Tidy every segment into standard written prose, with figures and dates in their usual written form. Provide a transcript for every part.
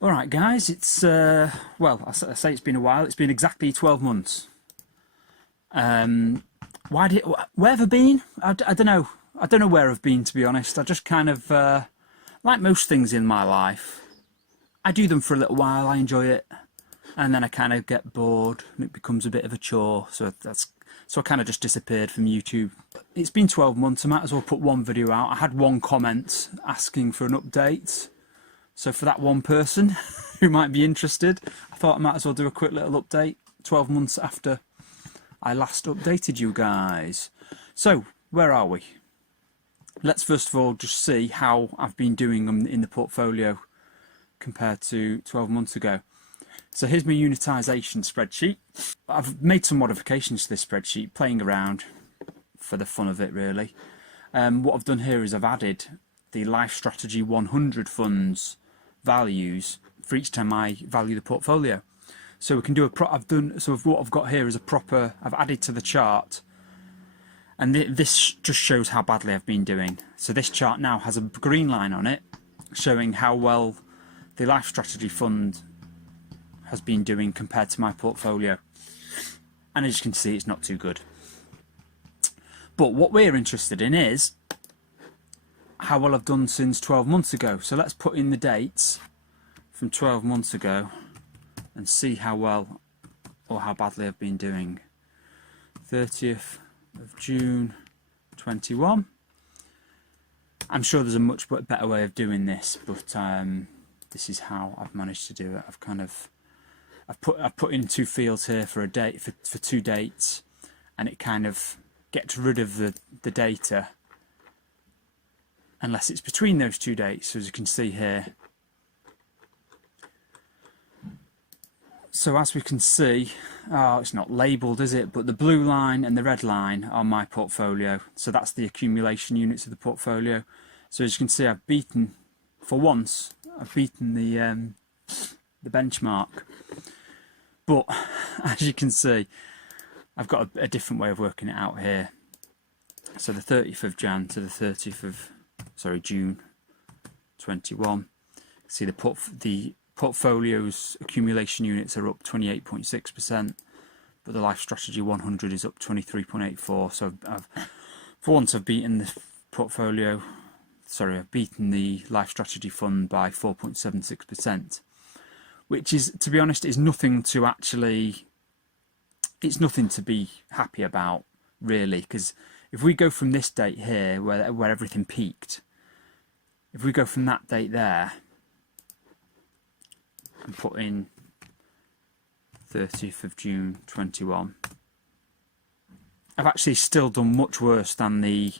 All right, guys, it's well, I say it's been a while. It's been exactly 12 months. Where have I been? I don't know. I don't know where I've been, to be honest. I just kind of like most things in my life. I do them for a little while. I enjoy it, and then I kind of get bored, and it becomes a bit of a chore. So I kind of just disappeared from YouTube. It's been 12 months. I might as well put one video out. I had one comment asking for an update. So for that one person who might be interested, I thought I might as well do a quick little update 12 months after I last updated you guys. So where are we? Let's first of all just see how I've been doing in the portfolio compared to 12 months ago. So here's my unitization spreadsheet. I've made some modifications to this spreadsheet, playing around for the fun of it really. What I've done here is I've added the Life Strategy 100 funds values for each time I value the portfolio. So we can do what I've got here is I've added to the chart, and this just shows how badly I've been doing. So this chart now has a green line on it showing how well the Life Strategy fund has been doing compared to my portfolio, and as you can see, it's not too good. But what we're interested in is how well I've done since 12 months ago. So let's put in the dates from 12 months ago and see how well or how badly I've been doing. 30th of June 21. I'm sure there's a much better way of doing this, but this is how I've managed to do it. I've put in two fields here for a date for two dates, and it kind of gets rid of the data unless it's between those two dates, so as you can see here. So as we can see, it's not labelled, is it? But the blue line and the red line are my portfolio. So that's the accumulation units of the portfolio. So as you can see, I've beaten, for once, I've beaten the benchmark. But as you can see, I've got a different way of working it out here. So the 30th of Jan to the 30th of June 21. See the portfolio's accumulation units are up 28.6%, but the Life Strategy 100 is up 23.84%. So for once I've beaten the portfolio. I've beaten the Life Strategy fund by 4.76%, which is, to be honest, is nothing to actually. It's nothing to be happy about, really, because if we go from this date here, where everything peaked, if we go from that date there and put in 30th of June 21, I've actually still done much worse than the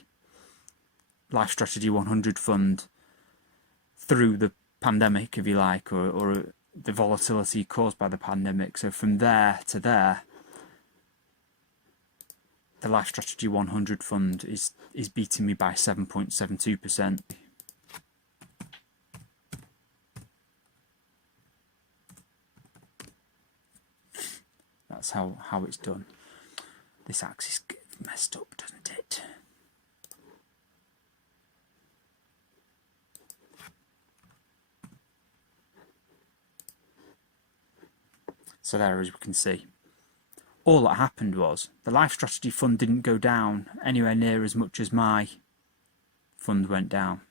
Life Strategy 100 fund through the pandemic, if you like, or the volatility caused by the pandemic. So from there to there, the Life Strategy 100 fund is beating me by 7.72%. That's how it's done. This axis gets messed up, doesn't it? So there, as we can see, all that happened was the Life Strategy fund didn't go down anywhere near as much as my fund went down.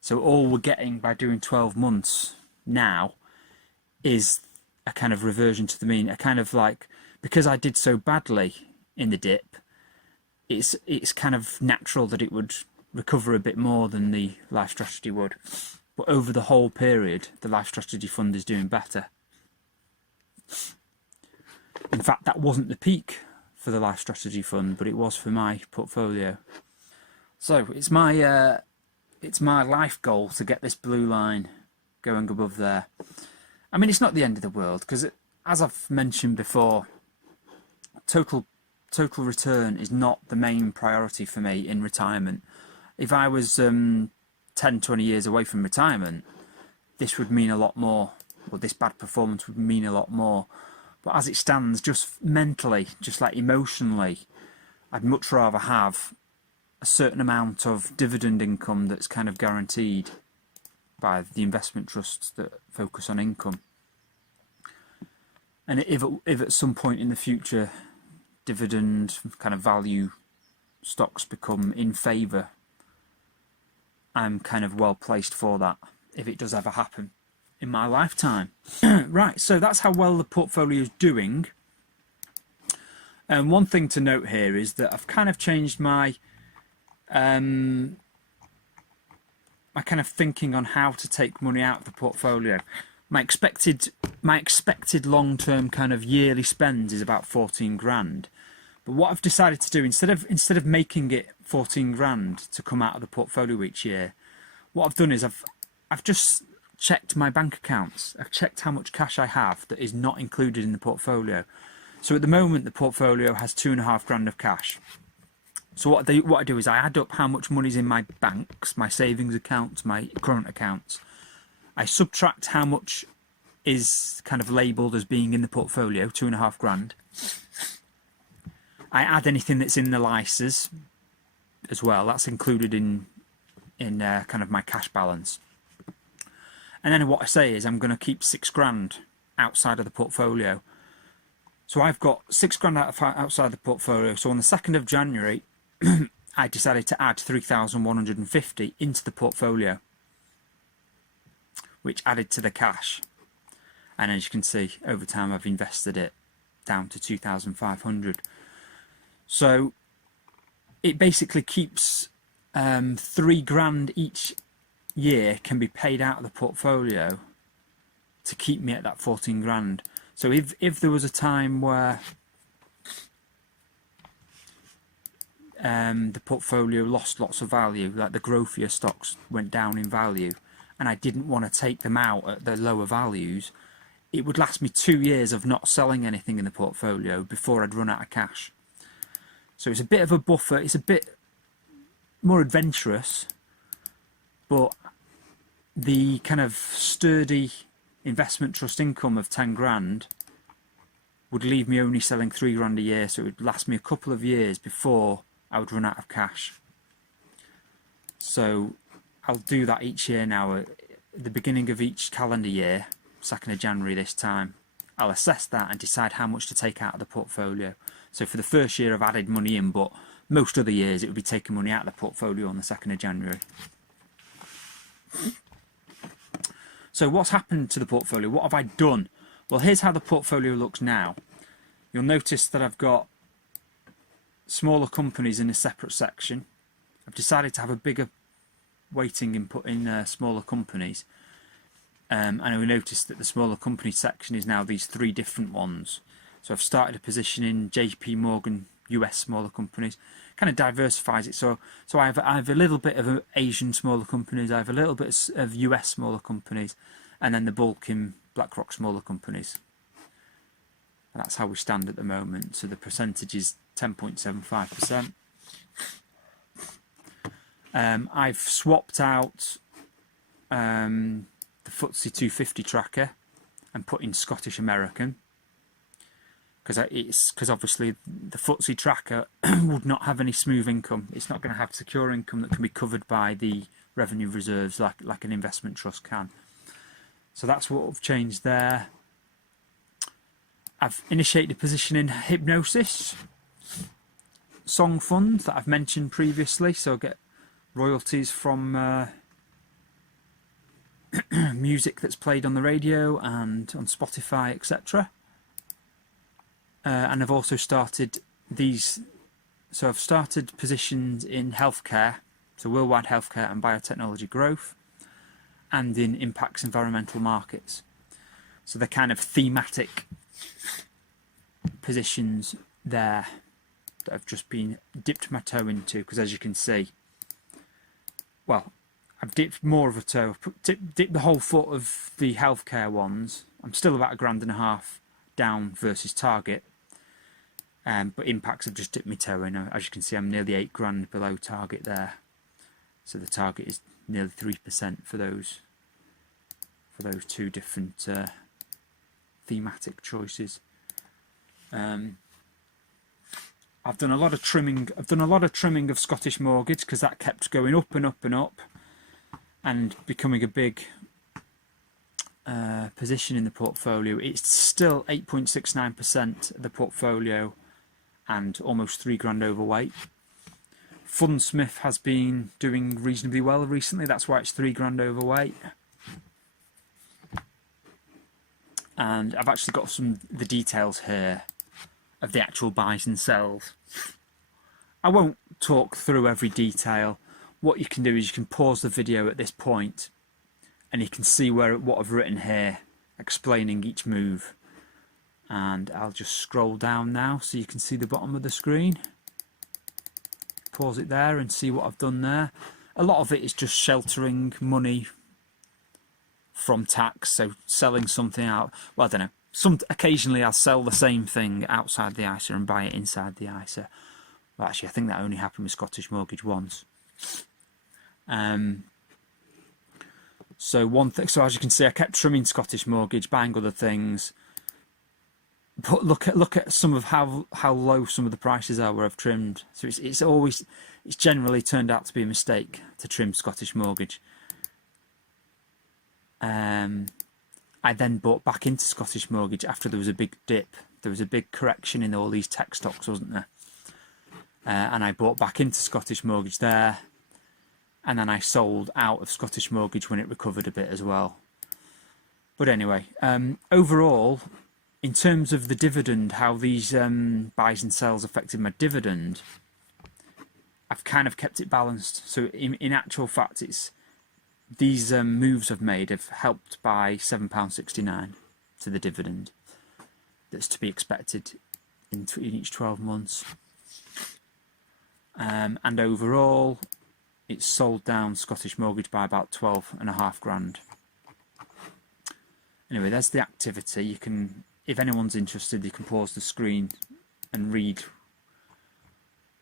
So all we're getting by doing 12 months now is a kind of reversion to the mean, a kind of like, because I did so badly in the dip, it's kind of natural that it would recover a bit more than the Life Strategy would. But over the whole period, the Life Strategy fund is doing better. In fact, that wasn't the peak for the Life Strategy fund, but it was for my portfolio. So it's my life goal to get this blue line going above there. I mean, it's not the end of the world, because as I've mentioned before, total return is not the main priority for me in retirement. If I was 10, 20 years away from retirement, this would mean a lot more, or this bad performance would mean a lot more. But as it stands, just mentally, just like emotionally, I'd much rather have a certain amount of dividend income that's kind of guaranteed by the investment trusts that focus on income. And if at some point in the future dividend kind of value stocks become in favour, I'm kind of well placed for that if it does ever happen in my lifetime. Right, so that's how well the portfolio is doing. And one thing to note here is that I've kind of changed my my kind of thinking on how to take money out of the portfolio. My expected long-term kind of yearly spend is about 14 grand. But what I've decided to do, instead of making it 14 grand to come out of the portfolio each year, what I've done is I've just checked my bank accounts. I've checked how much cash I have that is not included in the portfolio. So at the moment, the portfolio has 2.5 grand of cash. So what I do is I add up how much money's in my banks, my savings accounts, my current accounts. I subtract how much is kind of labelled as being in the portfolio, 2.5 grand. I add anything that's in the LISAs as well. That's included in kind of my cash balance. And then what I say is I'm going to keep 6 grand outside of the portfolio. So I've got 6 grand outside the portfolio. So on the 2nd of January, I decided to add 3,150 into the portfolio, which added to the cash. And as you can see, over time I've invested it down to 2,500. So it basically keeps 3 grand each year can be paid out of the portfolio to keep me at that 14 grand. So if there was a time where the portfolio lost lots of value, like the growthier stocks went down in value, and I didn't want to take them out at the lower values, it would last me 2 years of not selling anything in the portfolio before I'd run out of cash. So it's a bit of a buffer, it's a bit more adventurous, but the kind of sturdy investment trust income of 10 grand would leave me only selling 3 grand a year, so it would last me a couple of years before I would run out of cash. So I'll do that each year now. At the beginning of each calendar year, 2nd of January this time, I'll assess that and decide how much to take out of the portfolio. So for the first year I've added money in, but most other years it would be taking money out of the portfolio on the 2nd of January. So what's happened to the portfolio? What have I done? Well, here's how the portfolio looks now. You'll notice that I've got smaller companies in a separate section. I've decided to have a bigger weighting input in smaller companies. And we noticed that the smaller company section is now these 3 different ones. So I've started a position in JP Morgan US smaller companies. Kind of diversifies it. So I have a little bit of Asian smaller companies, I have a little bit of US smaller companies, and then the bulk in BlackRock smaller companies. And that's how we stand at the moment. So the percentage is 10.75%. I've swapped out the FTSE 250 tracker and put in Scottish American, because obviously the FTSE tracker would not have any smooth income. It's not going to have secure income that can be covered by the revenue reserves like an investment trust can. So that's what I've changed there. I've initiated a position in Hypnosis song fund that I've mentioned previously, so I get royalties from music that's played on the radio and on Spotify, etc. And I've also started these, so I've started positions in healthcare, so worldwide healthcare and biotechnology growth, and in Impax environmental markets. So they're kind of thematic positions there that I've just been dipped my toe into, because as you can see, well, I've dipped more of a toe, dipped the whole foot of the healthcare ones. I'm still about £1.5 grand down versus target. But Impax have just dipped my toe in. As you can see, I'm nearly 8 grand below target there. So the target is nearly 3% for those 2 different thematic choices. I've done a lot of trimming. I've done a lot of trimming of Scottish Mortgage because that kept going up and up and up. and becoming a big position in the portfolio. It's still 8.69% of the portfolio and almost £3 overweight. Fundsmith has been doing reasonably well recently, that's why it's £3 overweight. And I've actually got the details here of the actual buys and sells. I won't talk through every detail. What you can do is you can pause the video at this point and you can see what I've written here explaining each move. And I'll just scroll down now so you can see the bottom of the screen. Pause it there and see what I've done there. A lot of it is just sheltering money from tax, so selling something out. Well, I don't know. Occasionally I'll sell the same thing outside the ISA and buy it inside the ISA. Well, actually, I think that only happened with Scottish Mortgage once. So as you can see, I kept trimming Scottish Mortgage, buying other things. But look at some of how low some of the prices are where I've trimmed. So it's generally turned out to be a mistake to trim Scottish Mortgage. I then bought back into Scottish Mortgage after there was a big dip. There was a big correction in all these tech stocks, wasn't there? And I bought back into Scottish Mortgage there. And then I sold out of Scottish Mortgage when it recovered a bit as well. But anyway, overall, in terms of the dividend, how these buys and sells affected my dividend, I've kind of kept it balanced. So in actual fact, these moves I've made have helped by £7.69 to the dividend that's to be expected in each 12 months. And overall, it's sold down Scottish Mortgage by about 12.5 grand. Anyway, there's the activity. You can, if anyone's interested, you can pause the screen and read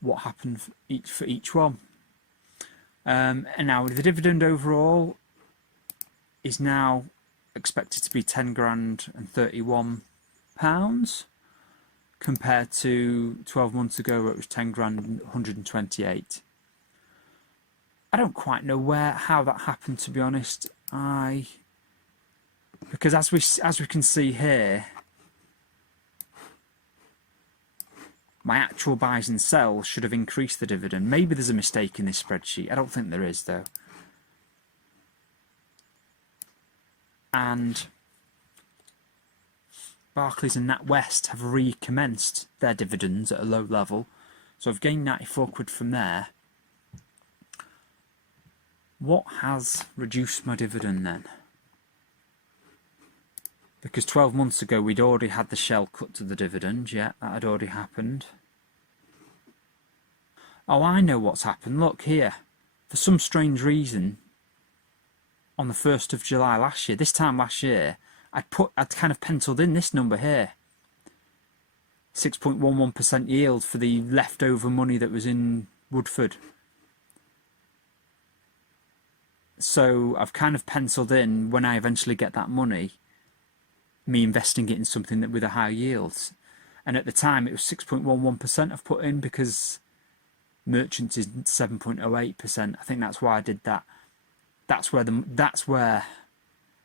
what happened for each one. And now the dividend overall is now expected to be 10 grand and £31 compared to 12 months ago where it was 10 grand and 128. I don't quite know how that happened, to be honest. Because as we can see here, my actual buys and sells should have increased the dividend. Maybe there's a mistake in this spreadsheet. I don't think there is, though. And Barclays and NatWest have recommenced their dividends at a low level. So I've gained 94 quid from there. What has reduced my dividend then? Because 12 months ago we'd already had the shell cut to the dividend. Yeah, that had already happened. Oh, I know what's happened. Look here. For some strange reason, on the 1st of July last year, this time last year, I'd kind of penciled in this number here. 6.11% yield for the leftover money that was in Woodford. So I've kind of penciled in, when I eventually get that money, me investing it in something that with a high yield. And at the time it was 6.11% I've put in, because Merchants is 7.08%. I think that's why I did that.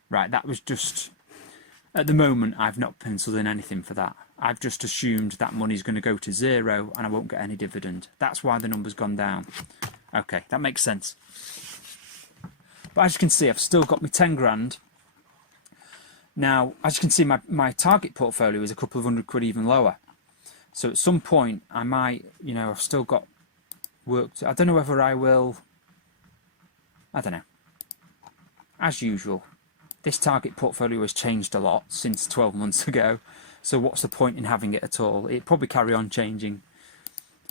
Right, that was just, at the moment I've not penciled in anything for that. I've just assumed that money's going to go to zero and I won't get any dividend. That's why the number's gone down. Okay, that makes sense. But as you can see, I've still got my 10 grand. Now, as you can see, my target portfolio is a couple of £100 even lower. So at some point, I might, I've still got work to, I don't know whether I will, I don't know. As usual, this target portfolio has changed a lot since 12 months ago. So what's the point in having it at all? It'll probably carry on changing.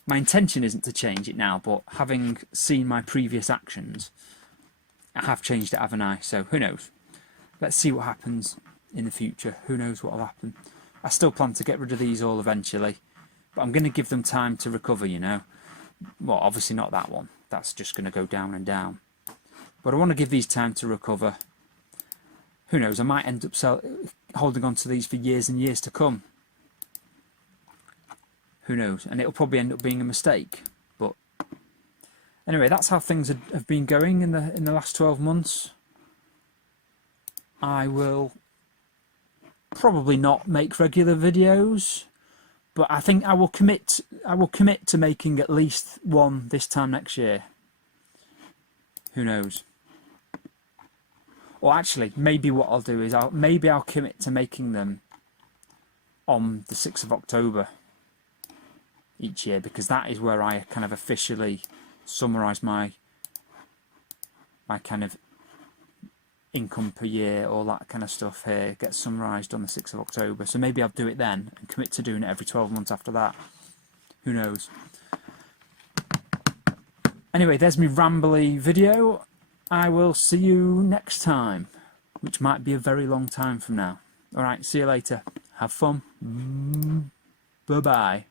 My intention isn't to change it now, but having seen my previous actions, I have changed it, haven't I? So who knows? Let's see what happens in the future. Who knows what will happen? I still plan to get rid of these all eventually, but I'm going to give them time to recover, Well, obviously not that one. That's just going to go down and down. But I want to give these time to recover. Who knows? I might end up holding on to these for years and years to come. Who knows? And it'll probably end up being a mistake. But Anyway, that's how things have been going in the last 12 months. I will probably not make regular videos, but I think I will commit to making at least one this time next year. Who knows? Or actually, maybe what I'll do is I'll commit to making them on the 6th of October each year, because that is where I kind of officially summarise my kind of income per year, all that kind of stuff here gets summarised on the 6th of October. So maybe I'll do it then and commit to doing it every 12 months after that. Who knows? Anyway, there's my rambly video. I will see you next time, which might be a very long time from now. Alright, see you later. Have fun. Bye-bye.